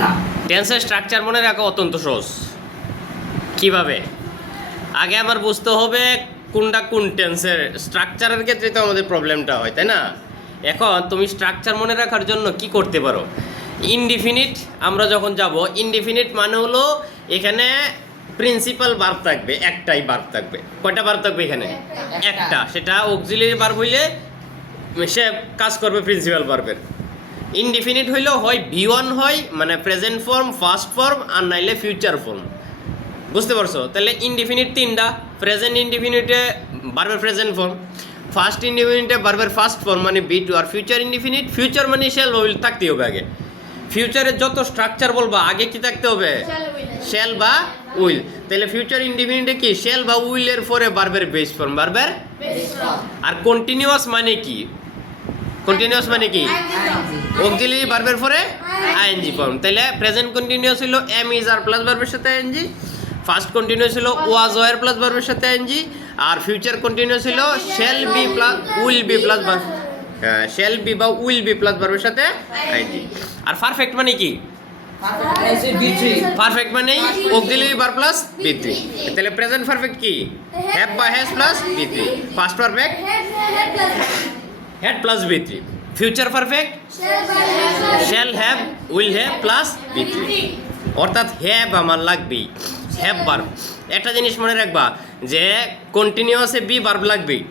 না। টেন্সের স্ট্রাকচার মনে রাখা অত্যন্ত সহজ। কিভাবে? আগে আমার বুঝতে হবে কোনটা কোন টেন্সের। স্ট্রাকচারের ক্ষেত্রে তো আমাদের প্রবলেমটা হয়, তাই না? এখন তুমি স্ট্রাকচার মনে রাখার জন্য কি করতে পারো? ইনডিফিনিট আমরা যখন যাব, ইনডিফিনিট মানে হলো এখানে প্রিন্সিপাল ভার্ব থাকবে, একটাই ভার্ব থাকবে। কয়টা ভার্ব থাকবে এখানে? একটা। সেটা অক্সিলিয়ারি ভার্ব হইলে সে কাজ করবে প্রিন্সিপাল ভার্বের। ইনডিফিনিট হইলেও হয় V1 হয়, মানে প্রেজেন্ট ফর্ম, ফার্স্ট ফর্ম, আর নাইলে ফিউচার ফর্ম। বুঝতে পারছো? তাহলে ইনডিফিনিট তিনটা। প্রেজেন্ট ইনডিফিনিটে ভার্বের প্রেজেন্ট ফর্ম, ফার্স্ট ইনডিফিনিটে ভার্বের ফার্স্ট ফর্ম মানে V2, আর ফিউচার ইনডিফিনিট, ফিউচার মানে শ্যাল বা উইল থাকতে হবে আগে। ফিউচারের যত স্ট্রাকচার বলবা আগে কি থাকতে হবে? শ্যাল বা উইল। তাহলে ফিউচার ইনডিফিনিটে কি? শ্যাল বা উইলের পরে ভার্বের বেস ফর্ম, ভার্বের। আর কন্টিনিউয়াস মানে কি? কন্টিনিউয়াস মানে কি? অক্সিলিয়ারি ভার্বের পরে আইএনজি ফর্ম। তাহলে প্রেজেন্ট কন্টিনিউয়াস হলো এম ইজ আর প্লাস ভার্বের সাথে আইএনজি, ফার্স্ট কন্টিনিউয়াস হলো ওয়াজ ওয়ার প্লাস ভার্বের সাথে আইএনজি, আর ফিউচার কন্টিনিউয়াস হলো shall be plus will be plus verb, shall be বা উইল বি প্লাস ভার্বের সাথে আইএনজি। আর পারফেক্ট মানে কি? পারফেক্ট মানে অক্সিলিয়ারি ভার্ব প্লাস V3। তাহলে প্রেজেন্ট পারফেক্ট কি? হ্যাভ বা has plus V3। Past perfect had plus V3। Future perfect shall have will have plus V3। অর্থাৎ হ্যাভ আমার লাগবেই, হ্যাভ ভার্ব। একটা জিনিস মনে রাখবা যে কন্টিনিউয়াসে বি ভার্ব লাগবেই।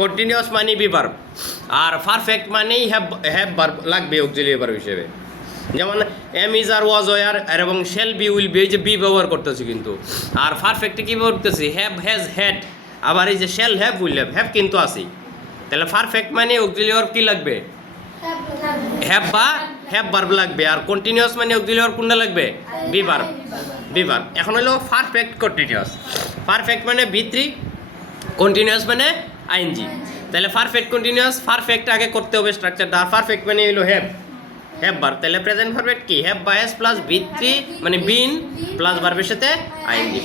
কন্টিনিউয়াস মানে বি ভার্ব, আর পারফেক্ট মানেই হ্যাভ ভার্ব লাগবে অক্সিলিয়ারি ভার্ব হিসেবে। যেমন am is are was were এবং শ্যাল বি উইল বি, এই যে বি ব্যবহার করতেছি কিন্তু। আর পারফেক্টে কী ব্যবহার করতেছি? Have has had. আবার এই যে shall have will have, have কিন্তু আছেই। তাহলে পারফেক্ট মানে অক্সিলিয়ারি ভার্ব কি লাগবে? হ্যাভ বা হ্যাভ ভার্ব লাগবে। আর কন্টিনিউয়াস মানে অক্সিলিয়ারি ভার্ব কোনটা লাগবে? Be verb, be verb. এখন হলো পারফেক্ট কন্টিনিউয়াস। পারফেক্ট মানে V3, কন্টিনিউয়াস মানে আইএনজি। তাহলে পারফেক্ট কন্টিনিউয়াস, পারফেক্ট আগে করতে হবে স্ট্রাকচারটা। আর পারফেক্ট মানে হলো হ্যাভ, হ্যাভ ভার্ব। তাহলে প্রেজেন্ট পারফেক্ট কি? হ্যাভ বা হ্যাজ প্লাস V3 মানে বিন প্লাস ভার্বের সাথে আইএনজি।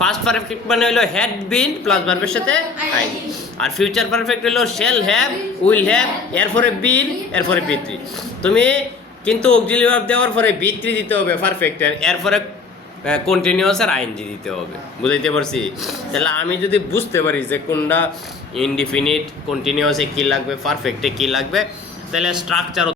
ফার্স্ট পারফেক্ট মানে হলো হ্যাড বিন প্লাস ভার্বের সাথে আইএনজি। আর ফিউচার পারফেক্ট হলো শ্যাল হ্যাভ উইল হ্যাভ, এরপরে বিন, এরপরে V3। তুমি কিন্তু অক্সিলিয়ারি ভার্ব দেওয়ার পরে V3 দিতে হবে পারফেক্টের, এরপরে কন্টিনিউয়াস আর আইএনজি দিতে হবে। বুঝাইতে পারছি? তাহলে আমি যদি বুঝতে পারি যে কোনটা ইনডিফিনিট, কন্টিনিউয়াসে কী লাগবে, পারফেক্টে কী লাগবে, তাহলে স্ট্রাকচার